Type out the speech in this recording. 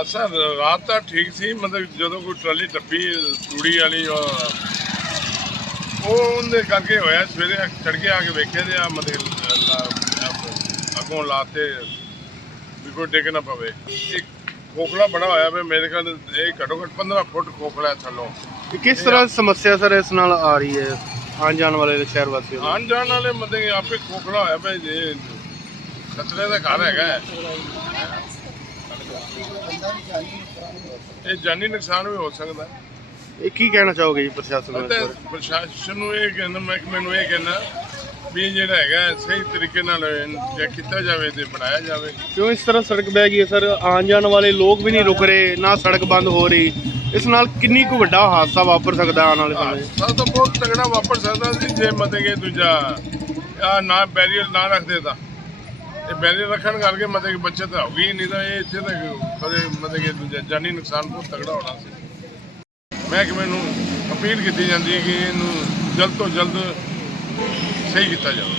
ਅਸਰ ਰਾਤ ਤਾਂ ਠੀਕ ਸੀ ਮਤਲਬ ਜਦੋਂ ਕੋਈ ਟਰਾਲੀ ਟੱਪੀ ਤੂੜੀ ਵਾਲੀ ਉਹ ਉਹ ਉਹਦੇ ਕਰਕੇ ਹੋਇਆ ਸਵੇਰੇ ਚੜ ਕੇ ਆ ਕੇ ਵੇਖਿਆ ਤੇ ਆ ਮਤਲਬ ਅੱਗੋਂ ਲਾਤੇ ਵੀ ਕੋਈ ਡਿੱਗ ਨਾ ਪਵੇ। ਇੱਕ ਖੋਖਲਾ ਬੜਾ ਹੋਇਆ ਵੇ ਮੇਰੇ ਖਿਆਲ ਇਹ ਘੱਟੋ ਘੱਟ 15 ਫੁੱਟ ਖੋਖਲਾ ਹੈ ਥੱਲੋਂ। ਕਿਸ ਤਰ੍ਹਾਂ ਸਮੱਸਿਆ ਸਰ ਇਸ ਨਾਲ ਆ ਰਹੀ ਹੈ ਆਉਣ ਜਾਣ ਵਾਲੇ ਸ਼ਹਿਰ ਵਾਸੀਆਂ ਨੂੰ? ਆਉਣ ਜਾਣ ਵਾਲੇ ਮਤਲਬ ਆਪੇ ਖੋਖਲਾ ਹੋਇਆ ਵੇ ਜੇ ਖਤਰੇ ਦਾ ਘਰ ਹੈਗਾ। ਇਹ ਜਾਨੀ ਨੁਕਸਾਨ ਵੀ ਹੋ ਸਕਦਾ। ਇਹ ਕੀ ਕਹਿਣਾ ਚਾਹੋਗੇ ਜੀ ਪ੍ਰਸ਼ਾਸਨ ਨੂੰ ਇਸ ਅਤੇ ਬਾਰੇ? ਪ੍ਰਸ਼ਾਸਨ ਨੂੰ ਇਹ ਕਹਿੰਦਾ ਮੈਂ ਮੈਨੂੰ ਇਹ ਕਹਿੰਦਾ ਵੀ ਇਹ ਜਿਹੜਾ ਹੈਗਾ ਸਹੀ ਤਰੀਕੇ ਨਾਲ ਇਹਨੂੰ ਜੇ ਕੀਤਾ ਜਾਵੇ ਤੇ ਬਣਾਇਆ ਜਾਵੇ। ਕਿਉਂ ਇਸ ਤਰ੍ਹਾਂ ਸੜਕ ਬਹਿ ਗਈ ਹੈ ਸਰ? ਆਉਣ ਜਾਣ ਵਾਲੇ ਲੋਕ ਵੀ ਨਹੀਂ ਰੁਕ ਰਹੇ ਨਾ ਸੜਕ ਬੰਦ ਹੋ ਰਹੀ। ਇਸ ਨਾਲ ਕਿੰਨੀ ਕੁ ਵੱਡਾ ਹਾਦਸਾ ਵਾਪਰ ਸਕਦਾ ਆਉਣ ਵਾਲੇ ਸਮੇਂ 'ਚ ਸਭ ਤੋਂ ਬਹੁਤ ਤਗੜਾ ਵਾਪਰ ਸਕਦਾ ਸੀ ਜੇ ਕਿ ਦੂਜਾ ਆ ਨਾ ਬੈਰੀਅਰ ਨਾ ਰੱਖਦੇ ਤਾਂ ਇਹ ਬੈਰੀਅਰ ਰੱਖਣ ਕਰਕੇ ਮਤਲਬ ਕਿ ਬੱਚਤ ਹੋ ਗਈ ਨਹੀਂ ਤਾਂ ਇਹ ਇੱਥੇ ਤੱਕ ਕਦੇ ਮਤਲਬ ਕਿ ਦੂਜਾ ਜਾਨੀ ਨੁਕਸਾਨ ਬਹੁਤ ਤਗੜਾ ਹੋਣਾ ਸੀ। ਮੈਂ ਕਿ ਅਪੀਲ ਕੀਤੀ ਜਾਂਦੀ ਹੈ ਕਿ ਇਹਨੂੰ ਜਲਦ ਤੋਂ ਜਲਦ ਸਹੀ ਕੀਤਾ ਜਾਵੇ।